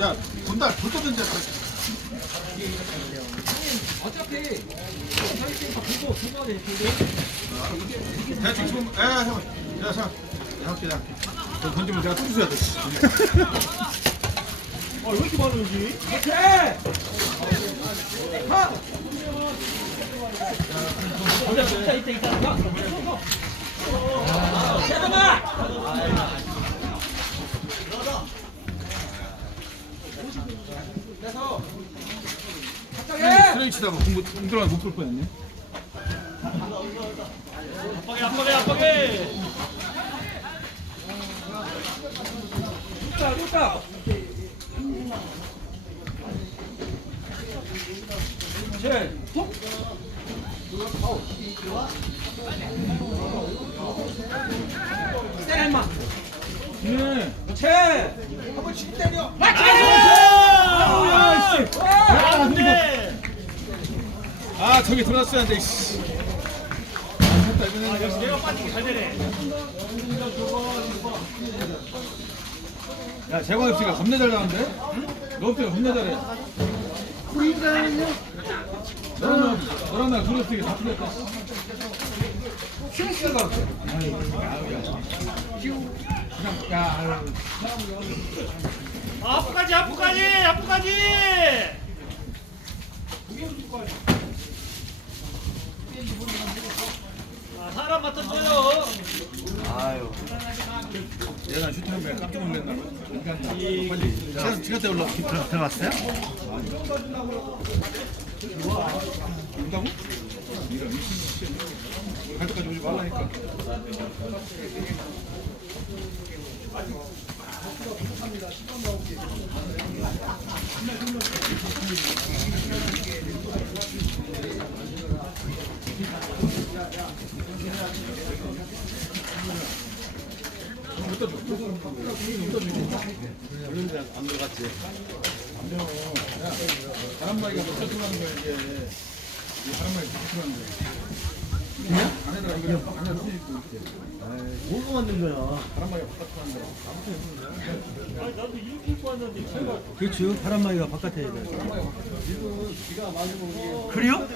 야, 돈다, 돈다 던져. 어차피 사이트니까 그거 두 번에 근데 대충 좀, 야, 형. 야, 형. 야. 돈 던지면 내가 또 줘야 돼. 아 왜 이렇게 많아 여기? 오케이. 하. 이따 이따 이따. 가. 잠깐만. 그래서 갑자기 트레이 치다가 공, 공 들어가 못볼 뻔했네. 압박해 압박해 압박해 좋다 좋다 칠 톡! 때려 임마 네. 그렇지 한번 씩 때려. 맞지 안돼 아, 저기 들어갔어야 돼, 씨. 아, 됐다. 역시 내가 빠지기 잘 되네 야, 재광 FC가 겁나 잘 나는데? 너 FC가 겁나 잘해. 너랑 나, 너랑 나 그룹 FC가 다 틀렸다. 실수가. 아유, 야, 그냥, 야, 아유. 앞까지 앞까지 앞까지 아, 사람 맡아줘요 얘가 슈팅하면 깜짝 놀랐나 봐. 빨리. 시간, 시간 때 올라. 들어, 들어갔어요? 온다고? 이런. 갈 때까지 오지 말라니까. 안 들어갔지. 안 들어. 야, 바람막이가 붙어 들어가는 거야, 이제. 이 바람막이 붙어 들어가는 거야. 뭐가 만든 거야? 그렇죠. 바람막이가 바깥에 있어야 돼. 그래요?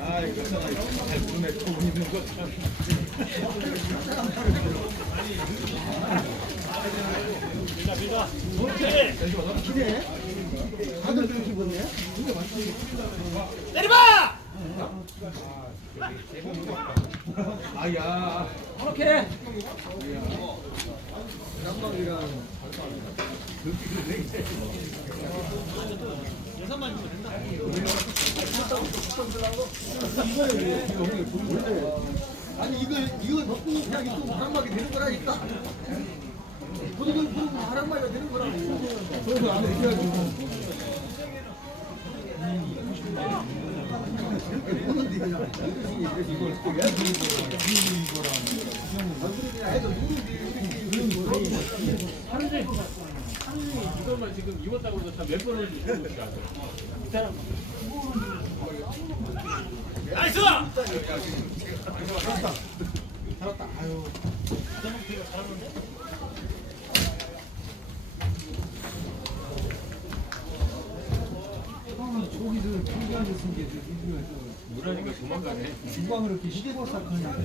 아, 이거 잘 모르네. 돈 있는 거 기대. 다들 그렇게 입었네. 때려봐 아, 야. 오케이 아니 이거 이거 넣고 그냥 또 바람막이 되는 거라니까. 그리고 이거 바람막이가 되는 거라고. 그래서. 보는데 그냥 이걸 지금 입었다고 해서 몇 번을 거지 이 사람 나이스 살았다. 아유. 형은 저기서 통장에 쓴게 이거에서 뭐라니까 도망가네 주방을 이렇게 씹어싹하냐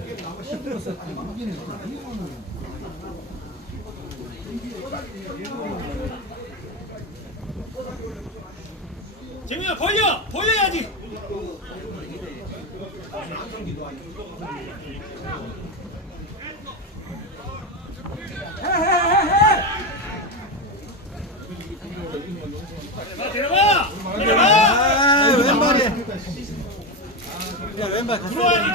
씹어싹하냐 여기는 또 이거는 재민아 벌려 벌려야지 내려봐 내려봐 아 왼발에 야왼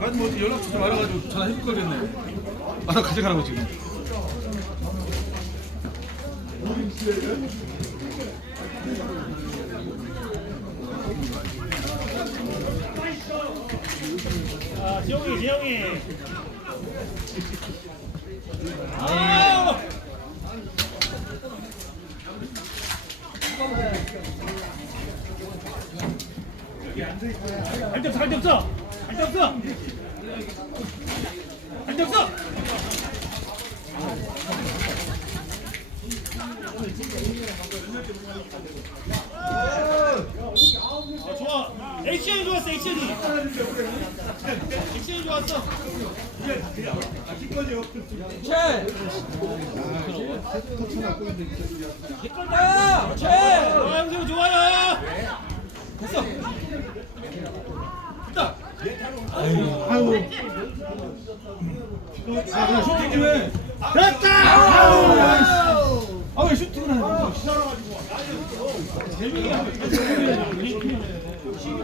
아니 뭐 연락 주지 말아가지고 전화해줄 걸 그랬네. 알아 가져가라고 지금. 아, 지영이, 지영이. 할데 없어, 할데 없어. 할데 없어. 할데. 아, 좋아. 액션이 좋았어, 액션이. 액션이 좋았어. 아, 형님 좋아요. 됐어. 됐다. 아유. 아, 슈팅 좀 해. 됐다. 아, 왜 슈팅을 안 해?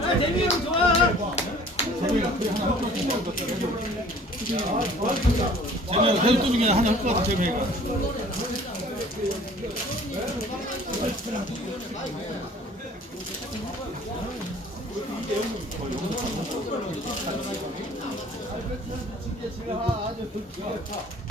아, 재미 형 좋아. 재미가 그게 하나 할 것 같아. 계속 또 중에 하나 할 것 같아, 재미가. 간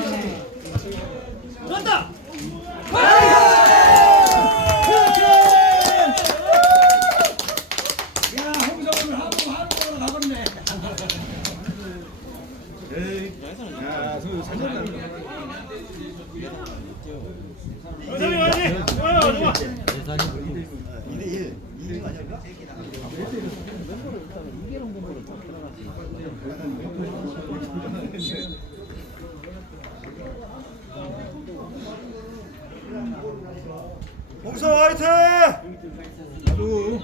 다. 야, 홍성을 하고 하는 거로 나갔네. 에이, 야, 그 살려라. 영상이 와야지. 좋아요, 좋아. 홍성 화이팅! 나도.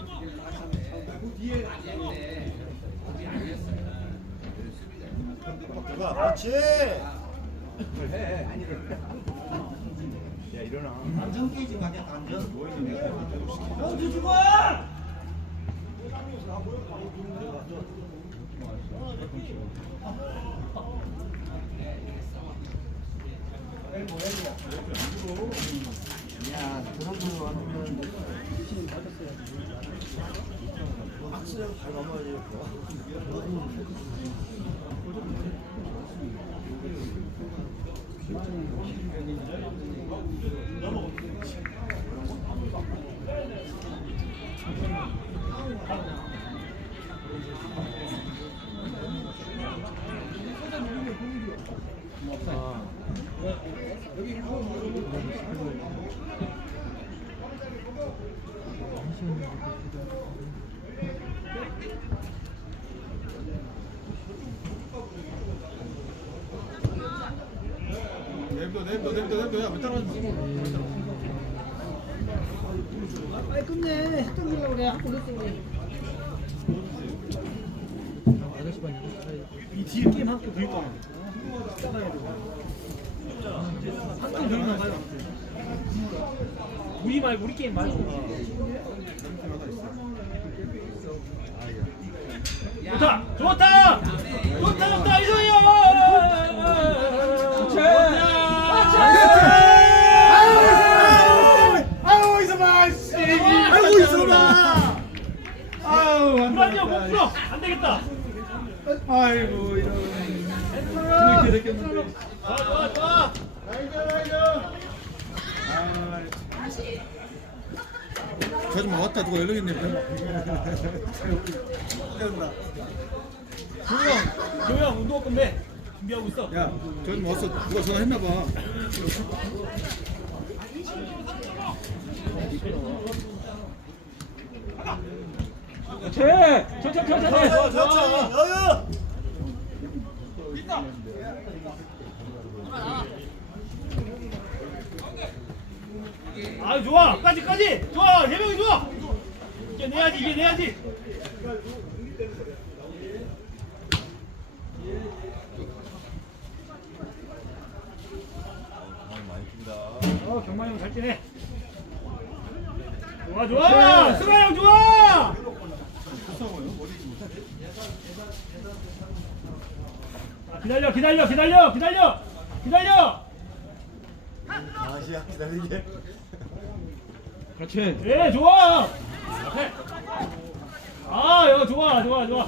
누가? 그렇지. 야 일어나. 안전 게이지 가냐 안전. 형 마. 야, 그런 거 왔으면 박수영 잘 넘어야 될거야. 냅둬, 냅둬, 냅둬, 냅둬. 야, 왜 따라가지? 빨리 끝내. 했던 걸로 그래. 하고 그랬어 그래. 이 뒤에 게임 거야. 따라야 돼. 한강 저기 나가요. 우리 말고 우리 게임 말고. 좋다 좋다 좋다 좋다 되겠다 아이고 이런. 이렇게 됐겠는데. 좋아 좋아 좋아 저좀 왔다 누가 연락했네. 조용 조용 운동화 끝내 준비하고 있어 야, 저좀 왔어. 누가 전화했나 봐. 천천히 천천히. 아 좋아 까지 까지 좋아 해명이 좋아 이게 내야지 이게 내야지 어 경만 형잘 뛰네 좋아 좋아 승아 형 좋아 아, 기다려 기다려 기다려 기다려 기다려 아시아 기다리게. 그렇지. 예, 좋아. 앞에. 아, 이거 좋아, 좋아, 좋아.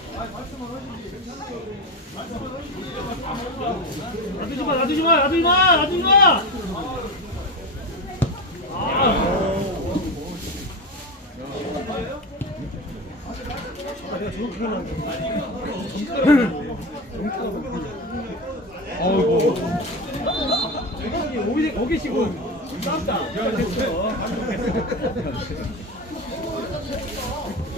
놔두지 마, 놔두지 마, 놔두지 마, 놔두지 마. 아, 오기 오기시고 싸움다. 야 됐어.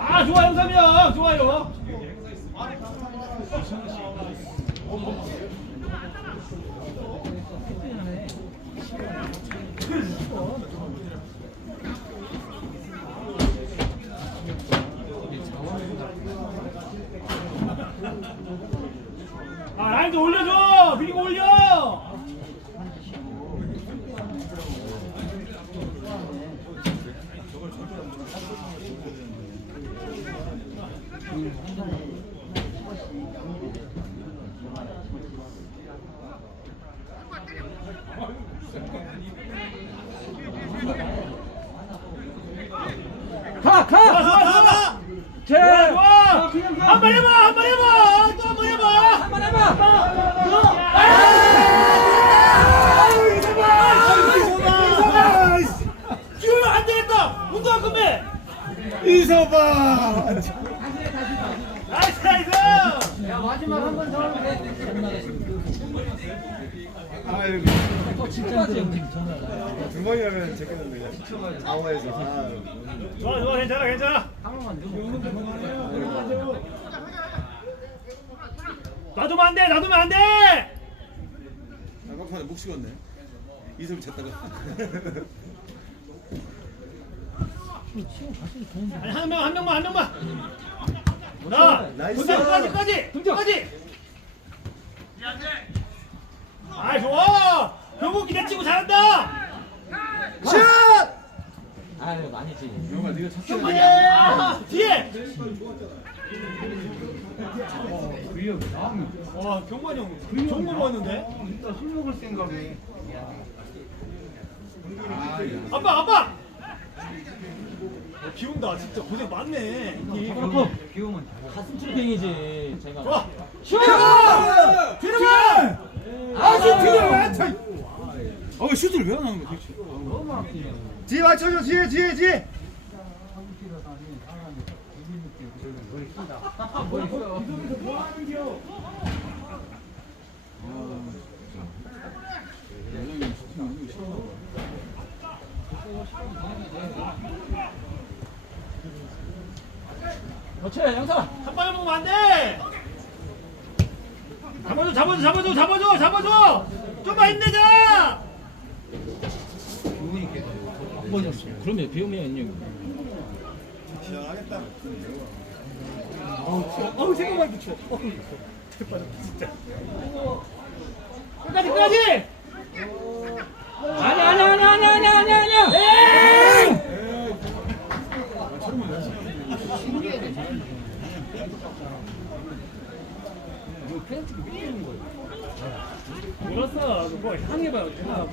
아, 좋아, 영삼이 형, 좋아요. 아, 라인 좀 올려줘! 밀고 올려! 가 가. 좋아, 좋아, 좋아! 제. 좋아, 좋아! 한번 해봐! 한번 해봐! 또 한번 해봐! 한번 해봐. 쭉! 안 되겠다! 운동화 끝내! 이서봐. 나이스, 나이스! 야 마지막 한 번 더 하면 돼. 아이고. 진짜 전화. 두 번이 하면 제끼는데. 장화에서. 아. 좋아, 좋아, 괜찮아, 괜찮아. 놔두면 안 돼, 놔두면 안 돼! 아, 막판에 목 식었네. 이섭이 잤다가. 아니, 한 명, 한 명만, 한 명만! 나! 나이스. 끝까지, 끝까지! 끝까지! 아, 좋아! 병국 기대 치고 잘한다! 샷! 아유 아니지. 영아 네가 착해. 아, 뒤에! 와, 경만이 형, 정말 왔는데? 술 먹을 생각에. 아빠, 아빠! 비 온다. 진짜 고생 많네. 그렇고 가슴 출팽이지 제가. 좋아. 슛! 뒤로만! 아, 슛 뒤로만! 어, 슛을 왜 안 하는 거야, 도대체? 뒤에 맞춰줘. 뒤에 뒤에 뒤에. 그렇지 영사. 한 방에 먹으면 안 돼! 잡아줘, 잡아줘, 잡아줘, 잡아줘, 잡아줘! 좀만 힘내자! 그러면 비오면 있냐? 어우 생각만 붙여. 끝까지, 끝까지! 아니 아니 아니 아니 아니 아니 아니. 물었어. 그거 향해봐요. 향하고.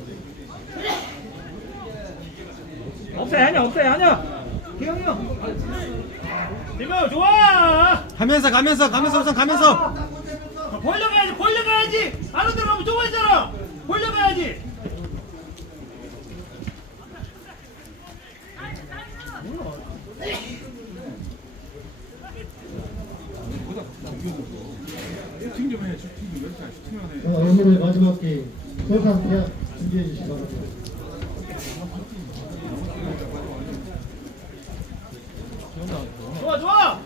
없어요, 아니야, 없어요, 아니야. 기영이 형. 이거 좋아! 가면서 가면서 가면서 우선 가면서. 벌려가야지, 벌려가야지! 안으로 들어가면 좁아지잖아! 벌려가야지! 슈팅 좀 해, 슈팅 좀. 왜 이렇게 안 슈팅을 해? 자, 오늘의 마지막 게임 소산 대학 준비해 주시기 바랍니다. 좋아, 좋아!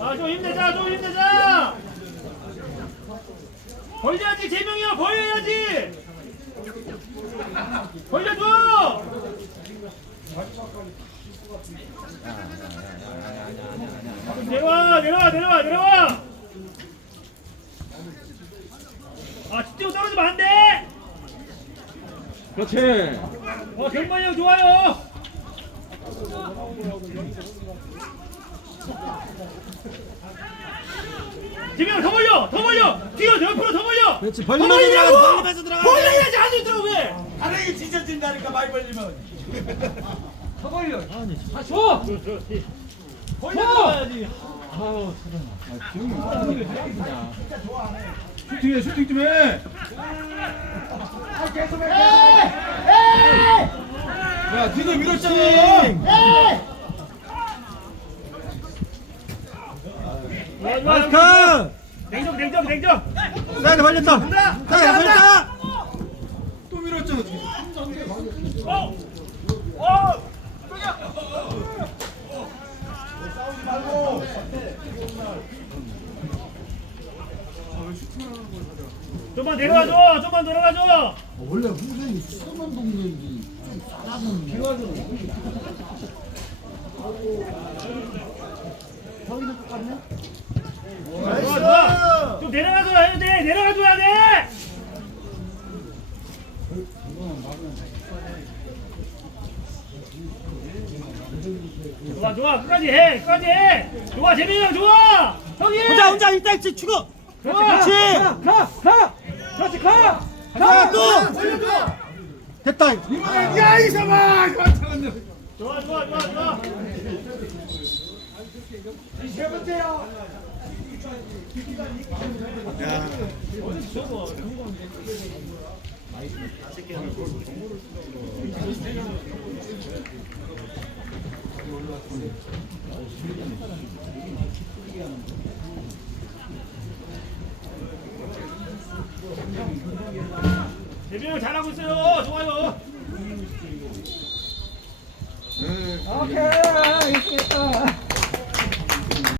아, 좀 힘내자, 좀 힘내자! 벌려야지, 재명이 형, 벌려야지! 벌려줘! 내려와, 내려와, 내려와, 내려와! 아, 집중 떨어지면 안 돼! 그렇지. 어, 경만이 형 좋아요. 지명 더 벌려, 더 벌려. 뒤로 옆으로 더 벌려. 그렇지, 더 벌리면서 벌리라고! 벌리면서 들어가. 벌려야지 안으로 들어 왜? 아래이 찢어진다니까 많이 벌리면. 아 줘. 벌려야지. 아우 아, 기영이 슈팅해, 슈팅 좀 해! 야, 뒤도 밀었잖아! 좋아, 좋아. 마스크. 냉정, 냉정, 냉정. 나한테 벌렸다. 나한테 벌렸다. 또 밀었잖아, 뒤. 어, 어. 좀만 내려가줘, 좀만 내려가줘. 원래 후생이 수만 동력이 좀 싸다는 비와도 저기도 똑같네? 좋아, 좋아. 좀 내려가줘야 해야 돼. 내려가줘야 돼. 좋아. 끝까지 해. 끝까지 해. 좋아, 재민이 형 좋아. 형이. 혼자 혼자 일단 치고. 좋아. 그렇지. 가, 가. 그렇지, 가. 가 또. 됐다. 야, 이 사람! 그만 참았네. 좋아, 좋아, 좋아, 좋아. 재민 이형 잘하고 있어요. 좋아요. 예, 오케이, 이겼다.